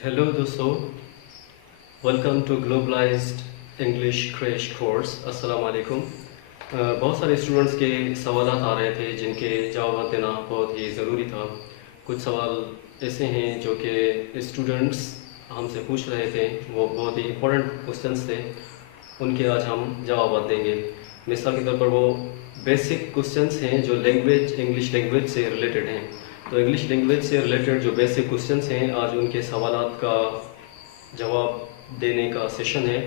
Hello दोस्तों, welcome to globalized English crash course. अस्सलाम वालेकुम। बहुत सारे स्टूडेंट्स के सवालात आ रहे थे जिनके जवाब देना बहुत ही ज़रूरी था। कुछ सवाल ऐसे हैं जो कि स्टूडेंट्स हमसे पूछ रहे थे, वो बहुत ही इंपॉर्टेंट क्वेश्चंस थे, उनके आज हम जवाब देंगे। मिसाल के तौर पर वो बेसिक क्वेश्चंस हैं जो इंग्लिश लैंग्वेज से रिलेटेड हैं। तो इंग्लिश लैंग्वेज से रिलेटेड जो बेसिक क्वेश्चंस हैं, आज उनके सवालात का जवाब देने का सेशन है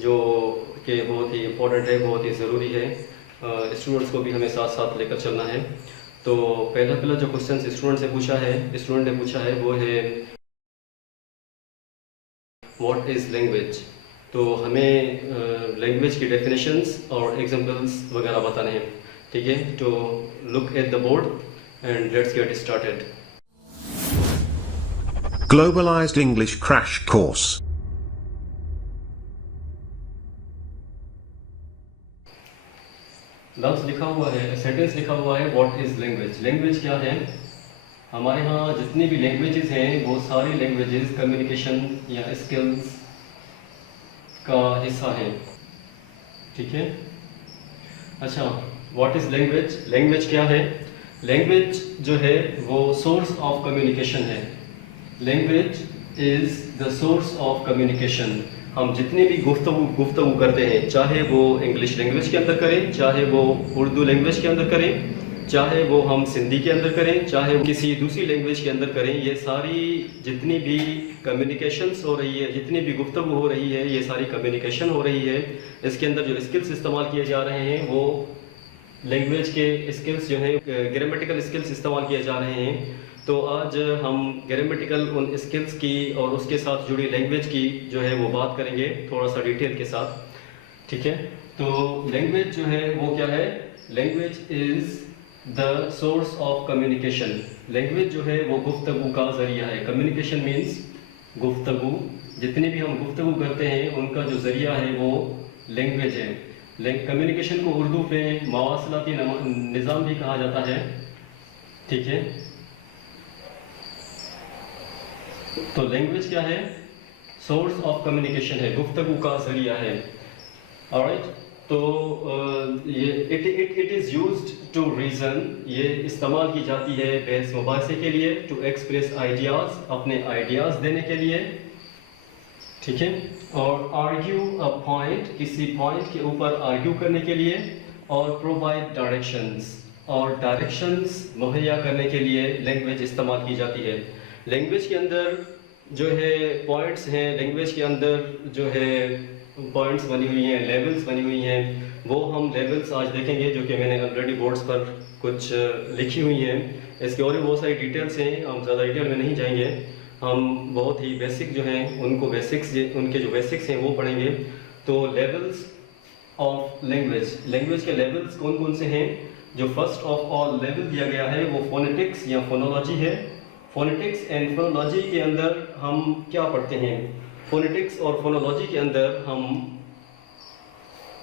जो कि बहुत ही इम्पोर्टेंट है, बहुत ही ज़रूरी है। स्टूडेंट्स को भी हमें साथ साथ लेकर चलना है। तो पहला जो क्वेश्चन स्टूडेंट ने पूछा है वो है व्हाट इज़ लैंग्वेज। तो हमें लैंग्वेज की डेफिनेशंस और एग्जांपल्स वगैरह बताने हैं। ठीक है, तो look at the board and let's get started. Globalized English Crash Course. लफ्ज़ लिखा हुआ है, सेंटेंस लिखा हुआ है व्हाट इज़ लैंग्वेज। लैंग्वेज क्या है? हमारे यहाँ जितनी भी लैंग्वेजेस हैं वो सारी लैंग्वेजेस कम्युनिकेशन या स्किल्स का हिस्सा हैं। ठीक है, अच्छा, व्हाट इज़ लैंग्वेज? लैंग्वेज क्या है? लैंग्वेज जो है वो सोर्स ऑफ कम्युनिकेशन है। Language is the source of communication. हम जितने भी गुफ्तगू करते हैं, चाहे वो इंग्लिश लैंग्वेज के अंदर करें, चाहे वो उर्दू लैंग्वेज के अंदर करें, चाहे वो हम सिंधी के अंदर करें, चाहे वो किसी दूसरी लैंग्वेज के अंदर करें, ये सारी जितनी भी कम्युनिकेशंस हो रही है, जितनी भी गुफ्तगू हो रही है, ये सारी कम्युनिकेशन हो रही है। इसके अंदर जो स्किल्स इस्तेमाल किए जा रहे हैं वो लैंग्वेज के स्किल्स जो हैं, ग्रामेटिकल स्किल्स इस्तेमाल किए जा रहे हैं। तो आज हम ग्रामेटिकल उन स्किल्स की और उसके साथ जुड़ी लैंग्वेज की जो है वो बात करेंगे थोड़ा सा डिटेल के साथ। ठीक है, तो लैंग्वेज जो है वो क्या है? Language is the source of communication. Language जो है वो गुफ्तगू का ज़रिया है। कम्युनिकेशन मीन्स गुफ्तगू। जितनी भी हम गुफ्तगू करते हैं उनका जो ज़रिया है वो लैंग्वेज है। कम्युनिकेशन को उर्दू में मवासलाती निज़ाम भी कहा जाता है। ठीक है, तो लैंग्वेज क्या है? सोर्स ऑफ कम्युनिकेशन है, गुफ्तगू का जरिया है। ऑलराइट, तो ये it is used to reason. ये इस्तेमाल की जाती है बहस मुबाहसे के लिए, टू एक्सप्रेस आइडियाज़, अपने आइडियाज़ देने के लिए। ठीक है, और आर्ग्यू अ पॉइंट, किसी पॉइंट के ऊपर आर्ग्यू करने के लिए, और प्रोवाइड डायरेक्शंस, और डायरेक्शंस मुहैया करने के लिए लैंग्वेज इस्तेमाल की जाती है। लैंग्वेज के अंदर जो है पॉइंट्स हैं, लैंग्वेज के अंदर जो है पॉइंट्स बनी हुई हैं, लेवल्स बनी हुई हैं। वो हम लेवल्स आज देखेंगे जो कि मैंने ऑलरेडी बोर्ड्स पर कुछ लिखी हुई हैं। इसके और भी बहुत सारी डिटेल्स हैं, हम ज़्यादा डिटेल में नहीं जाएंगे। हम बहुत ही बेसिक जो हैं उनके जो बेसिक्स हैं वो पढ़ेंगे। तो लेवल्स ऑफ लैंग्वेज, लैंग्वेज के लेवल्स कौन कौन से हैं? जो फर्स्ट ऑफ ऑल लेवल दिया गया है वो फोनेटिक्स या फोनोलॉजी है। फोनेटिक्स एंड फोनोलॉजी के अंदर हम क्या पढ़ते हैं? फोनेटिक्स और फोनोलॉजी के अंदर हम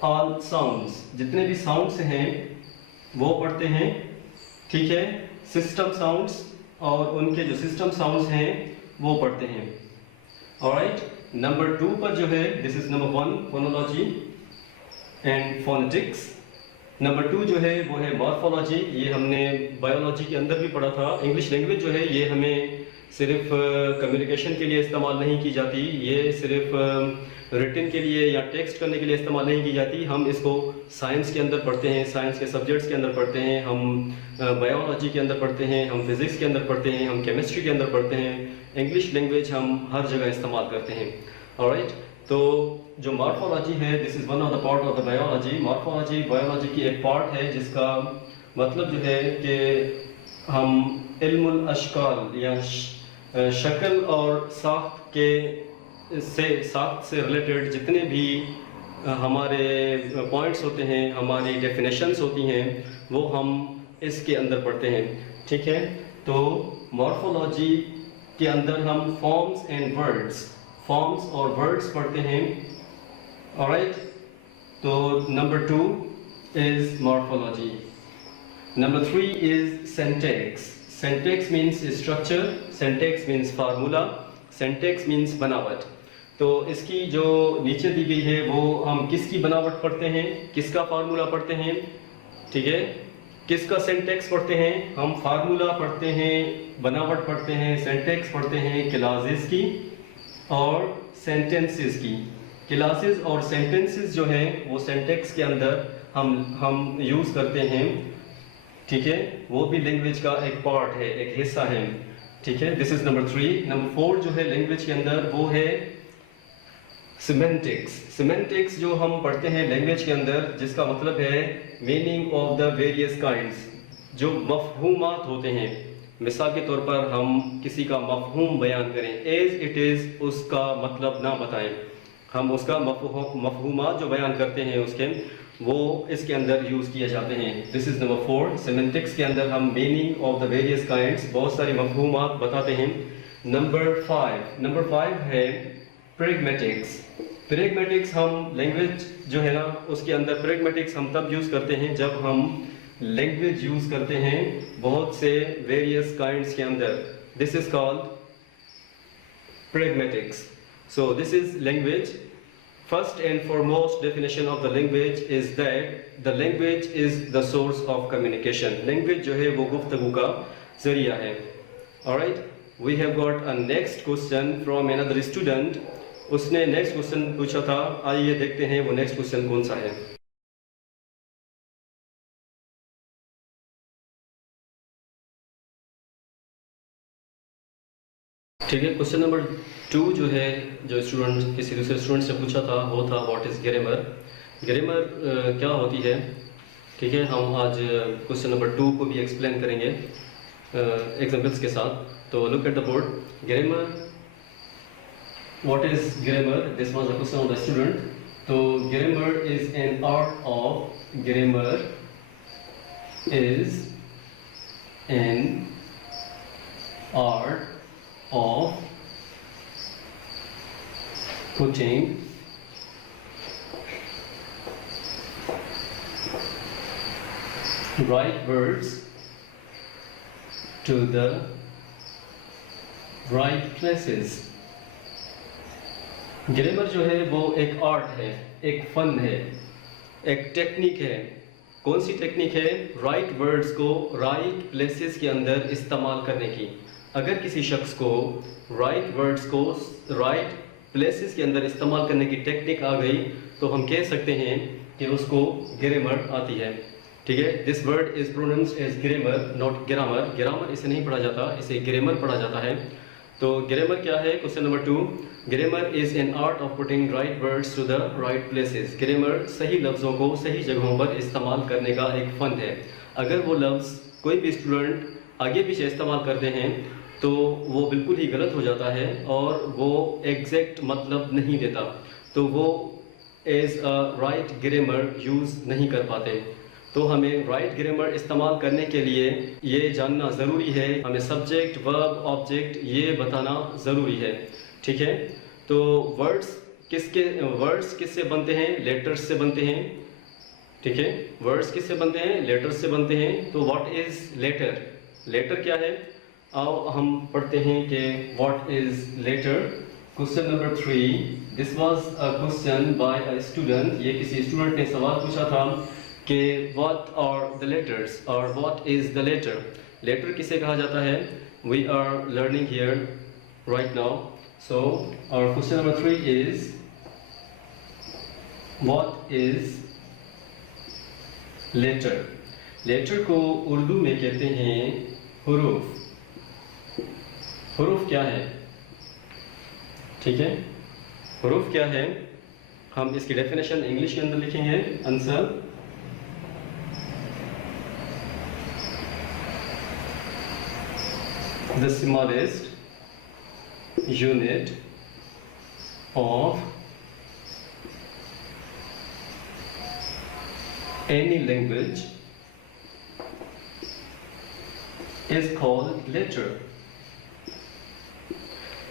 ऑल साउंड्स, जितने भी साउंड्स हैं वो पढ़ते हैं। ठीक है, सिस्टम साउंड्स और उनके जो सिस्टम साउंड्स हैं वो पढ़ते हैं। ऑलराइट, नंबर 2 पर जो है, this is number 1 phonology and phonetics. Number 2 जो है वो है मॉर्फोलॉजी। ये हमने बायोलॉजी के अंदर भी पढ़ा था। इंग्लिश लैंग्वेज जो है ये हमें सिर्फ कम्युनिकेशन के लिए इस्तेमाल नहीं की जाती, ये सिर्फ रिटन के लिए या टेक्स्ट करने के लिए इस्तेमाल नहीं की जाती। हम इसको साइंस के अंदर पढ़ते हैं, साइंस के सब्जेक्ट्स के अंदर पढ़ते हैं, हम बायोलॉजी के अंदर पढ़ते हैं, हम फिज़िक्स के अंदर पढ़ते हैं, हम केमिस्ट्री के अंदर पढ़ते हैं। इंग्लिश लैंग्वेज हम हर जगह इस्तेमाल करते हैं। ऑलराइट, तो जो मॉर्फोलॉजी है, this is one of the part of the biology. Morphology biology की एक पार्ट है जिसका मतलब जो है कि हम इल्मुल अशकाल या शक्ल और साख्त से रिलेटेड जितने भी हमारे पॉइंट्स होते हैं, हमारी डेफिनेशंस होती हैं, वो हम इसके अंदर पढ़ते हैं। ठीक है, तो मॉर्फोलॉजी के अंदर हम फॉर्म्स एंड वर्ड्स, फॉर्म्स और वर्ड्स पढ़ते हैं। ऑलराइट, तो number 2 is morphology. Number 3 is syntax. Syntax means structure, syntax means formula, syntax means बनावट। तो इसकी जो नीचे दी गई है वो हम किसकी बनावट पढ़ते हैं, किसका फार्मूला पढ़ते हैं, ठीक है, किसका सिंटैक्स पढ़ते हैं, हम फार्मूला पढ़ते हैं, बनावट पढ़ते हैं, सिंटैक्स पढ़ते हैं क्लासेस की और सेंटेंसेस की। क्लासेस और सेंटेंसेस जो हैं वो सिंटैक्स के अंदर हम यूज़ करते हैं, ठीक है, वो भी लैंग्वेज का एक पार्ट है, एक हिस्सा है, ठीक है। This is number 3। नंबर 4 जो है लैंग्वेज के अंदर वो है सिमेंटिक्स। सिमेंटिक्स जो हम पढ़ते हैं लैंग्वेज के अंदर, जिसका मतलब है meaning of the various kinds, जो मफहूमात होते हैं। मिसाल के तौर पर हम किसी का मफहूम बयान करें, एज इट इज़, उसका मतलब ना बताएं, हम उसका मफहूमात जो बयान करते हैं उसके, वो इसके अंदर यूज़ किए जाते हैं। This is number 4। सिमेंटिक्स के अंदर हम meaning of the various kinds, बहुत सारी मफहूमात बताते हैं। नंबर 5 है प्रैग्मेटिक्स। प्रैग्मेटिक्स हम लैंग्वेज जो है ना उसके अंदर प्रैग्मेटिक्स हम तब यूज़ करते हैं जब हम लैंग्वेज यूज़ करते हैं बहुत से वेरियस काइंड्स के अंदर। This is called pragmatics. So this is language. First and foremost definition of the language is that the language is the source of communication. Language जो है वो गुफ्तगू का जरिया है। Alright, we have got a next question from another student. उसने next question पूछा था, आइए देखते हैं वो next question कौन सा है। ठीक है, क्वेश्चन नंबर 2 जो है, जो स्टूडेंट किसी दूसरे स्टूडेंट से पूछा था वो था व्हाट इज़ ग्रामर। ग्रामर क्या होती है, ठीक है। हम आज क्वेश्चन नंबर 2 को भी एक्सप्लेन करेंगे एग्जांपल्स के साथ। तो look at the board, grammar, what is grammar, this was the question of the student. तो grammar is an art of, grammar is an art of putting right words to the right places। Grammar जो है वो एक art है, एक fun है, एक technique है। कौन सी टेक्निक है? राइट वर्ड्स को राइट प्लेसेस के अंदर इस्तेमाल करने की। अगर किसी शख्स को राइट वर्ड्स को राइट प्लेसेस के अंदर इस्तेमाल करने की टेक्निक आ गई तो हम कह सकते हैं कि उसको ग्रामर आती है, ठीक है। This word is pronounced as grammar, not grammar. Grammar इसे नहीं पढ़ा जाता, इसे ग्रामर पढ़ा जाता है। तो ग्रामर क्या है? Question number 2, grammar is an art of putting right words to the right places. Grammar सही लफ्ज़ों को सही जगहों पर इस्तेमाल करने का एक फ़न है। अगर वो लफ्ज़ कोई भी स्टूडेंट आगे पीछे इस्तेमाल करते हैं तो वो बिल्कुल ही गलत हो जाता है और वो एग्जैक्ट मतलब नहीं देता, तो वो as a right grammar use नहीं कर पाते। तो हमें राइट ग्रामर इस्तेमाल करने के लिए ये जानना ज़रूरी है, हमें सब्जेक्ट, वर्ब, ऑब्जेक्ट ये बताना ज़रूरी है, ठीक है। तो वर्ड्स किससे बनते हैं? लेटर्स से बनते हैं, ठीक है। वर्ड्स किससे बनते हैं? लेटर्स से बनते हैं। तो व्हाट इज़ लेटर? लेटर क्या है? आओ हम पढ़ते हैं कि what is letter. Question number 3, this was a question by a student. ये किसी स्टूडेंट ने सवाल पूछा था कि व्हाट आर द लेटर्स और what is the letter. Letter किसे कहा जाता है? We are learning here right now. So our question number 3 is what is letter. Letter को उर्दू में कहते हैं हुरूफ। हुरूफ क्या है? ठीक है, हुरूफ क्या है? हम इसकी डेफिनेशन इंग्लिश के अंदर लिखेंगे। Answer, the smallest unit of any language is called letter.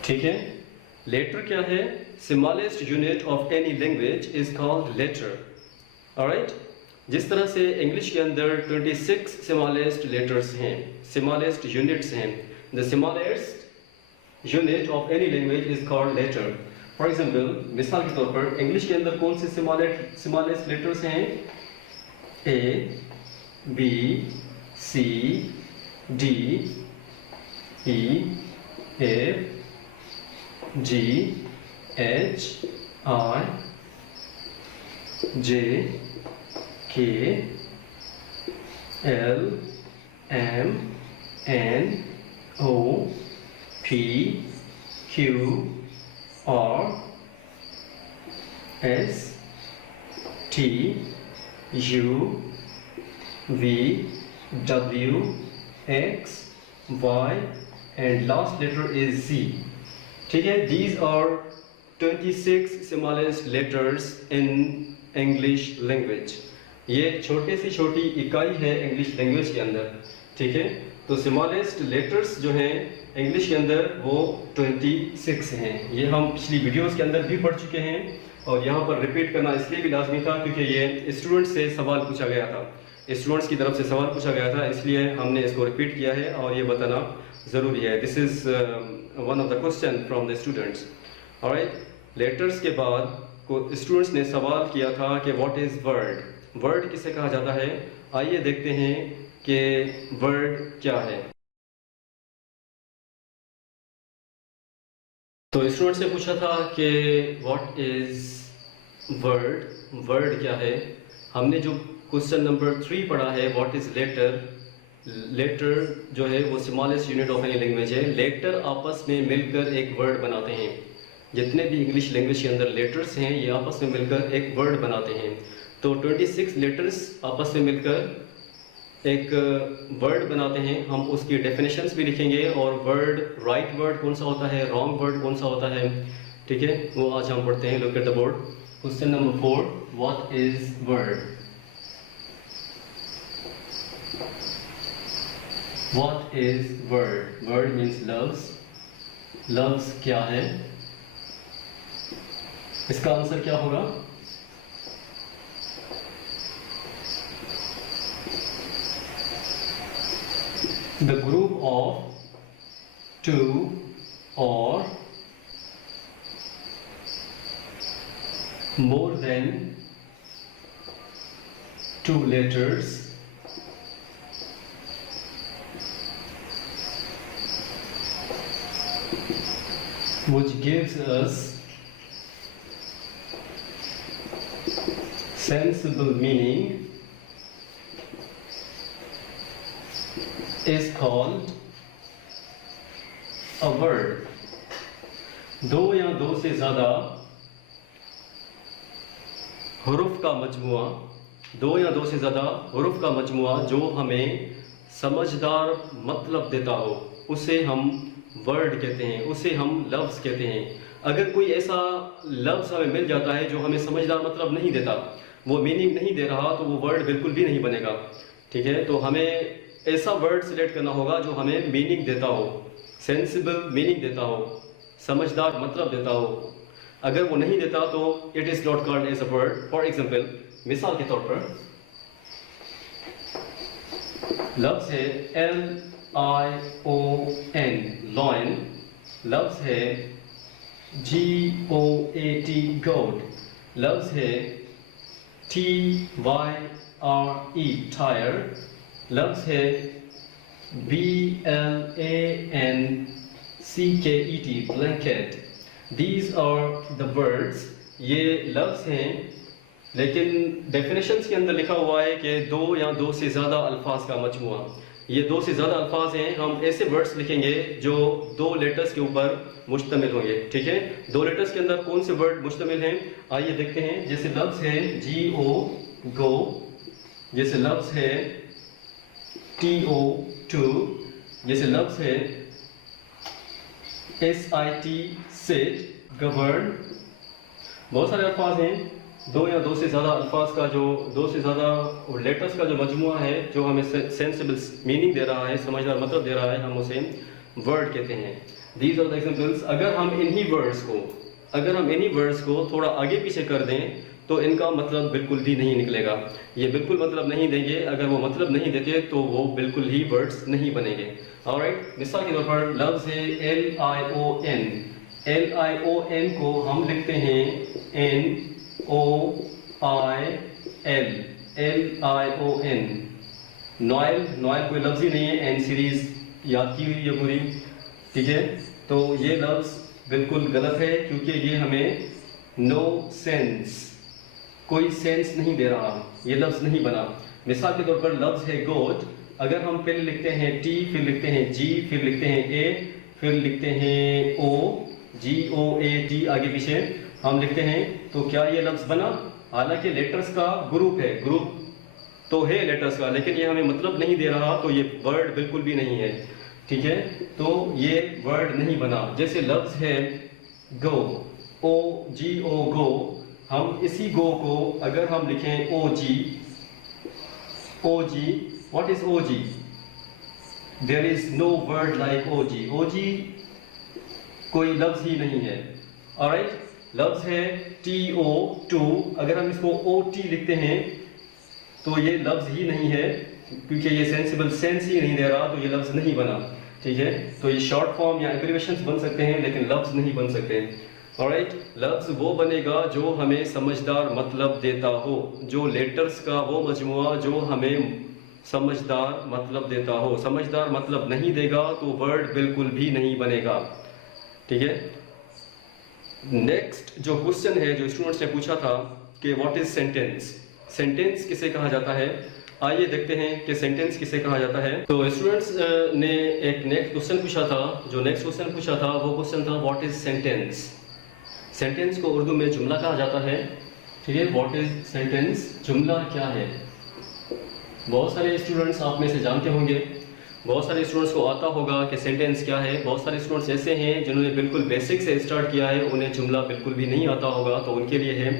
ठीक है, लेटर क्या है? Smallest unit of any language is called letter. Alright, जिस तरह से इंग्लिश के अंदर 26 स्मॉलेस्ट लेटर्स हैं, स्मॉलेस्ट यूनिट्स हैं। The smallest unit of any language is called letter. For example, مثال کے طور پر انگلش کے اندر کون سے smallest letters ہیں؟ A, B, C, D, E, F, G, H, I, J, K, L, M, N, O, P, Q, R, S, T, U, V, W, X, Y, and last letter is Z. ٹھیک ہے. These are 26 smallest letters in English language. یہ چھوٹے سے چھوٹی اکائی ہے English language کے اندر. ٹھیک ہے. تو smallest letters جو ہیں انگلش کے اندر وہ 26 ہیں. یہ ہم پچھلی ویڈیوز کے اندر بھی پڑھ چکے ہیں اور یہاں پر ریپیٹ کرنا اس لیے بھی لازمی تھا کیونکہ یہ اسٹوڈنٹ سے سوال پوچھا گیا تھا. اسٹوڈنٹس کی طرف سے سوال پوچھا گیا تھا, اس لیے ہم نے اس کو ریپیٹ کیا ہے اور یہ بتانا ضروری ہے. This is one of the question from the students. Alright, letters کے بعد اسٹوڈنٹس نے سوال کیا تھا کہ واٹ از ورڈ. ورڈ کسے کہا جاتا ہے؟ آئیے دیکھتے ہیں کہ ورڈ کیا ہے. تو اسٹوڈنٹ سے پوچھا تھا کہ واٹ از ورڈ, ورڈ کیا ہے. ہم نے جو کوسچن نمبر 3 پڑھا ہے واٹ از لیٹر. لیٹر جو ہے وہ smallest unit of any language ہے. لیٹر آپس میں مل کر ایک ورڈ بناتے ہیں. جتنے بھی انگلش لینگویج کے اندر لیٹرس ہیں یہ آپس میں مل کر ایک ورڈ بناتے ہیں. تو 26 لیٹرس آپس میں مل کر ایک ورڈ بناتے ہیں. ہم اس کی ڈیفینیشنس بھی لکھیں گے اور ورڈ, رائٹ ورڈ کون سا ہوتا ہے, رانگ ورڈ کون سا ہوتا ہے. ٹھیک ہے, وہ آج ہم پڑھتے ہیں. Look at the board. Question number 4, what is word. What is word? Word means loves. Loves کیا ہے؟ اس کا آنسر کیا ہوگا؟ The group of 2 or more than 2 letters which gives us sensible meaning is called a word. دو یا دو سے زیادہ حروف کا مجموعہ, دو یا دو سے زیادہ حروف کا مجموعہ جو ہمیں سمجھدار مطلب دیتا ہو اسے ہم ورڈ کہتے ہیں, اسے ہم لفظ کہتے ہیں. اگر کوئی ایسا لفظ ہمیں مل جاتا ہے جو ہمیں سمجھدار مطلب نہیں دیتا, وہ میننگ نہیں دے رہا, تو وہ ورڈ بالکل بھی نہیں بنے گا. ٹھیک ہے, تو ہمیں ایسا ورڈ سلیکٹ کرنا ہوگا جو ہمیں میننگ دیتا ہو, سینسیبل میننگ دیتا ہو, سمجھدار مطلب دیتا ہو. اگر وہ نہیں دیتا تو it is not called as a word. For example, مثال کے طور پر لفظ ہے LION, لائن. لفظ ہے GOAT, goat. لفظ ہے TYRE, tire. لفظ ہے BLANCET, blanket. These are the words. یہ لفظ ہیں لیکن ڈیفینیشنز کے اندر لکھا ہوا ہے کہ دو یا دو سے زیادہ الفاظ کا مجموعہ. یہ دو سے زیادہ الفاظ ہیں. ہم ایسے ورڈز لکھیں گے جو دو لیٹرز کے اوپر مشتمل ہوں گے. ٹھیک ہے, دو لیٹرز کے اندر کون سے ورڈ مشتمل ہیں آئیے دیکھتے ہیں. جیسے لفظ ہے GO, go. جیسے لفظ ہے TO, to. جیسے لفظ ہے SIT, sit, govern. بہت سارے الفاظ ہیں. دو یا دو سے زیادہ الفاظ کا جو دو سے زیادہ لیٹرز کا جو مجموعہ ہے جو ہمیں سینسیبل میننگ دے رہا ہے, سمجھدار مطلب دے رہا ہے, ہم اسے ورڈ کہتے ہیں. These are the examples. اگر ہم انہی ورڈز کو تھوڑا آگے پیچھے کر دیں تو ان کا مطلب بالکل بھی نہیں نکلے گا. یہ بالکل مطلب نہیں دیں گے. اگر وہ مطلب نہیں دیتے تو وہ بالکل ہی ورڈز نہیں بنیں گے. ऑलराइट, मिसाल के तौर पर लफ्ज है LION, LION को हम लिखते हैं NOIL, LION, नॉयल, नॉयल कोई लफ्ज ही नहीं है, एन सीरीज याद की हुई है पूरी, ठीक है। तो ये लफ्ज बिल्कुल गलत है क्योंकि ये हमें नो सेंस, कोई सेंस नहीं दे रहा, ये लफ्ज नहीं बना। मिसाल के तौर पर लफ्ज है गोट, अगर हम पहले लिखते हैं टी, फिर लिखते हैं जी, फिर लिखते हैं ए, फिर लिखते हैं ओ, GOAT आगे पीछे हम लिखते हैं, तो क्या ये लफ्ज बना? हालांकि लेटर्स का ग्रुप है, ग्रुप तो है लेटर्स का, लेकिन ये हमें मतलब नहीं दे रहा, तो ये वर्ड बिल्कुल भी नहीं है, ठीक है। तो ये वर्ड नहीं बना। जैसे लफ्ज है गो, OGO गो, हम इसी गो को अगर हम लिखें OG, what is OG? There is no word like OG, OG कोई लफ्ज ही नहीं है। ऑलराइट, लफ्ज है TO2, अगर हम इसको OT लिखते हैं तो ये लफ्ज ही नहीं है क्योंकि ये सेंसिबल सेंस ही नहीं दे रहा, तो ये लफ्ज नहीं बना, ठीक है। तो ये शॉर्ट फॉर्म या एब्रिविएशंस बन सकते हैं लेकिन लफ्ज नहीं बन सकते। ऑलराइट, लफ्ज वो बनेगा जो हमें समझदार मतलब देता हो, जो लेटर्स का वो मजमुआ जो हमें समझदार मतलब देता हो। समझदार मतलब नहीं देगा तो वर्ड बिल्कुल भी नहीं बनेगा, ठीक है। नेक्स्ट जो क्वेश्चन है जो स्टूडेंट्स ने पूछा था कि व्हाट इज सेंटेंस, सेंटेंस किसे कहा जाता है, आइए देखते हैं कि सेंटेंस किसे कहा जाता है। तो स्टूडेंट्स ने एक नेक्स्ट क्वेश्चन पूछा था, जो नेक्स्ट क्वेश्चन पूछा था वो क्वेश्चन था व्हाट इज सेंटेंस। सेंटेंस को उर्दू में जुमला कहा जाता है, ठीक है। व्हाट इज सेंटेंस, जुमला क्या है। बहुत सारे स्टूडेंट्स आप में से जानते होंगे, बहुत सारे स्टूडेंट्स को आता होगा कि सेंटेंस क्या है। बहुत सारे स्टूडेंट्स ऐसे हैं जिन्होंने बिल्कुल बेसिक से स्टार्ट किया है, उन्हें जुमला बिल्कुल भी नहीं आता होगा, तो उनके लिए है।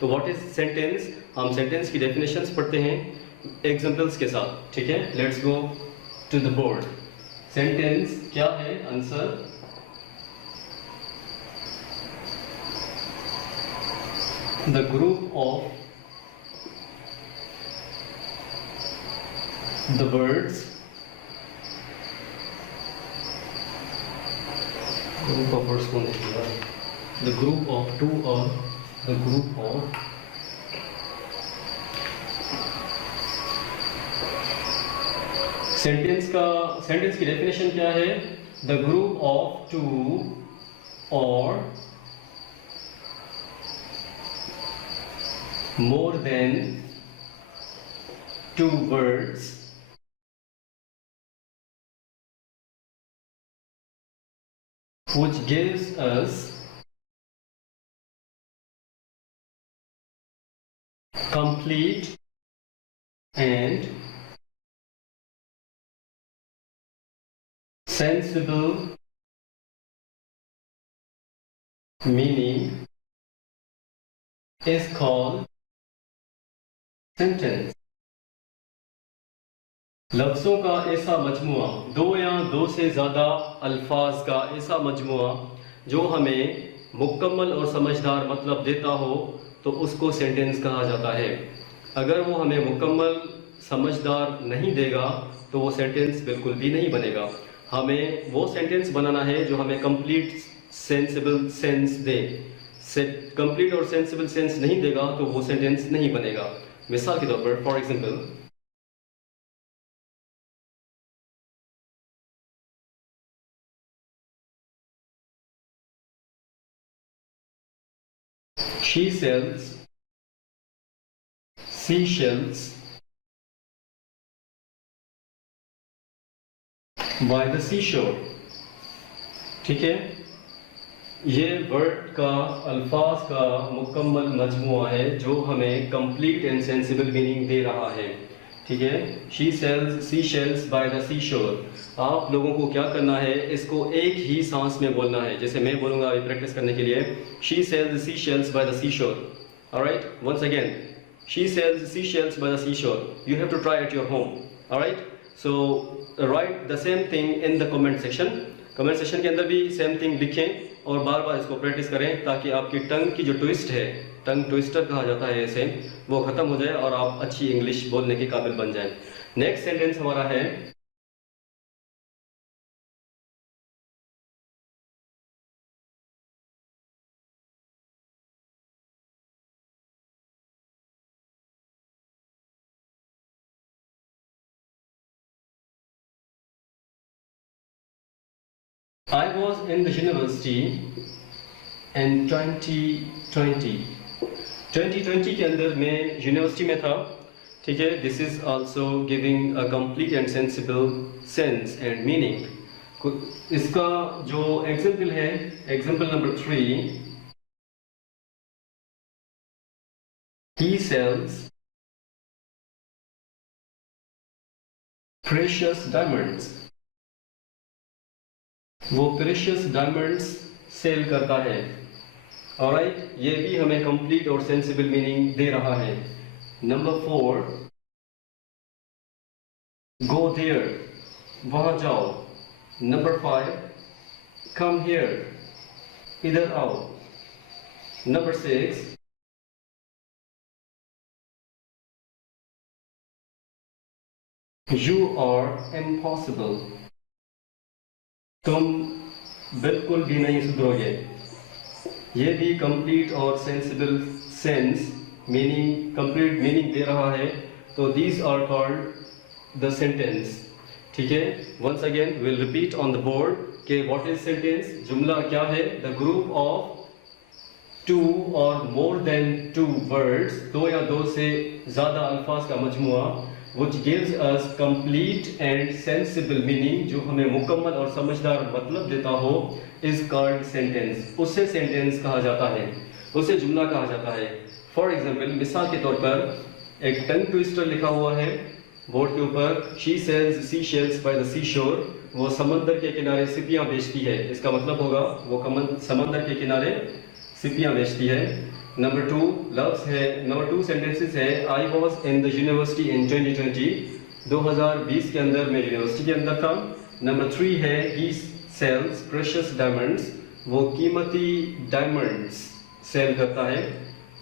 तो व्हाट इज सेंटेंस, हम सेंटेंस की डेफिनेशंस पढ़ते हैं एग्जांपल्स के साथ, ठीक है। Let's go to the board. Sentence क्या है, answer the group of the words, group of words कौन है, the group of two or the group of sentence की डेफिनेशन क्या है, द ग्रुप ऑफ टू और more than two words which gives us complete and sensible meaning is called sentence. लफ्ज़ों का ऐसा मजमुआ, दो या दो से ज़्यादा अल्फाज का ऐसा मजमुआ जो हमें मुकम्मल और समझदार मतलब देता हो, तो उसको सेंटेंस कहा जाता है। अगर वो हमें मुकम्मल समझदार नहीं देगा तो वो सेंटेंस बिल्कुल भी नहीं बनेगा। हमें वो सेंटेंस बनाना है जो हमें complete sensible sense they. Complete और सेंसिबल सेंस नहीं देगा तो वो सेंटेंस नहीं बनेगा। मिसाल के तौर पर, for example, she sells seashells by the seashore, ठीक है। ये वर्ड का, अल्फाज का मुकम्मल मजमुआ है जो हमें कंप्लीट एंड सेंसिबल मीनिंग दे रहा है, ठीक है। she sells seashells by the seashore। आप लोगों को क्या करना है, इसको एक ही सांस में बोलना है। जैसे मैं बोलूँगा अभी प्रैक्टिस करने के लिए, she sells seashells by the seashore। alright, once again, she sells seashells by the seashore। you have to try at your home। alright, so write the same thing in the comment section। Comment section के अंदर भी same thing लिखें और बार बार इसको practice करें ताकि आपकी टंग की जो ट्विस्ट है, टंग ट्विस्टर कहा जाता है इसे, वो ख़त्म हो जाए और आप अच्छी इंग्लिश बोलने के काबिल बन जाएं। नेक्स्ट सेंटेंस हमारा है I was in the university in 2020. 2020 کے اندر میں یونیورسٹی میں تھا. ٹھیک ہے, this is also giving a complete and sensible sense and meaning. اس کا جو ایگزامپل ہے, example number 3, he sells precious diamonds. وہ precious diamonds سیل کرتا ہے. alright, یہ بھی ہمیں کمپلیٹ اور سینسیبل میننگ دے رہا ہے. نمبر 4, go there, وہاں جاؤ. نمبر 5, come here, ادھر آؤ. نمبر 6, you are impossible, تم بالکل بھی نہیں سدھرو گے. یہ بھی کمپلیٹ اور sensible sense meaning, complete meaning دے رہا ہے. تو these are called the sentence. ٹھیک ہے, once again we'll repeat on the board کہ واٹ از سینٹینس. جملہ کیا ہے؟ دا گروپ آف 2 اور مور دین 2 words, 2 یا 2 سے زیادہ الفاظ کا مجموعہ, which gives us complete and sensible meaning, جو ہمیں مکمل اور سمجھدار مطلب دیتا ہو, is called sentence. اسے sentence کہا جاتا ہے, اسے جملہ کہا جاتا ہے. فار ایگزامپل, مثال کے طور پر ایک ٹنگ ٹوئسٹر لکھا ہوا ہے بورڈ کے اوپر. she sells seashells by the seashore, وہ سمندر کے کنارے سپیاں بیچتی ہے. اس کا مطلب ہوگا وہ سمندر کے کنارے سپیاں بیچتی ہے. نمبر 2 لفظ ہے, نمبر 2 سینٹینسز ہے. I was in the university in 2020, 2020 کے اندر میں یونیورسٹی کے اندر تھا. نمبر 3 ہے he sells precious diamonds, وہ قیمتی ڈائمنڈس سیل کرتا ہے.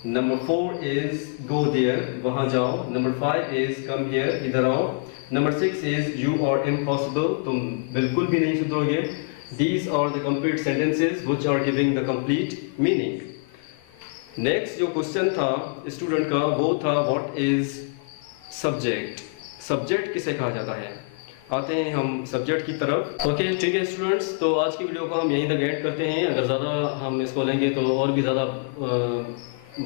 نمبر 4 is go there, وہاں جاؤ. نمبر 5 is come here, ادھر آؤ. Number 6 is you are impossible, تم بالکل بھی نہیں سدھرو گے. These are the complete sentences which are giving the complete meaning. Next جو کوشچن تھا اسٹوڈنٹ کا وہ تھا واٹ از سبجیکٹ. سبجیکٹ کسے کہا جاتا ہے؟ آتے ہیں ہم سبجیکٹ کی طرف. اوکے ٹھیک ہے اسٹوڈنٹس, تو آج کی ویڈیو کو ہم یہیں تک اینڈ کرتے ہیں. اگر زیادہ ہم اس کو لیں گے تو اور بھی زیادہ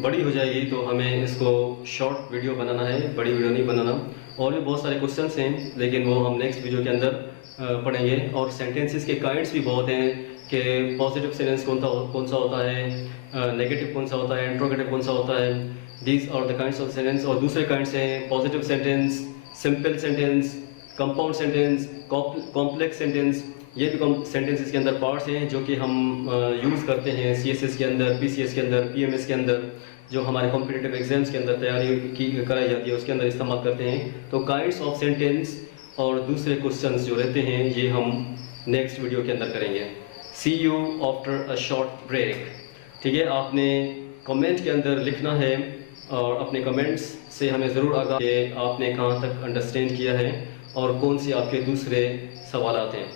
بڑی ہو جائے گی, تو ہمیں اس کو شارٹ ویڈیو بنانا ہے, بڑی ویڈیو نہیں بنانا. اور بھی بہت سارے کوشچنس ہیں لیکن وہ ہم نیکسٹ ویڈیو کے اندر پڑھیں گے. اور سینٹینسز کے کائنڈس بھی بہت ہیں کہ پازیٹیو سینٹینس کون سا ہوتا ہے, نیگیٹو کون سا ہوتا ہے, انٹروگیٹو کون سا ہوتا ہے. These are the kinds of sentence. اور دوسرے کائنڈس ہیں positive sentence, simple sentence, compound sentence, complex sentence. یہ بھی سینٹینسز کے اندر پارٹس ہیں جو کہ ہم یوز کرتے ہیں CSS کے اندر, PCS کے اندر, PMS کے اندر, جو ہمارے کمپٹیٹیو ایگزامس کے اندر تیاری کرائی جاتی ہے اس کے اندر استعمال کرتے ہیں. تو کائنڈس آف سینٹینس اور دوسرے کوشچنس جو رہتے ہیں یہ ہم نیکسٹ ویڈیو کے اندر کریں گے. See you after a short break. ٹھیک ہے, آپ نے کمنٹ کے اندر لکھنا ہے اور اپنے کمنٹس سے ہمیں ضرور آگاہ کہ آپ نے کہاں تک انڈرسٹینڈ کیا ہے اور کون سی آپ کے دوسرے سوالات ہیں.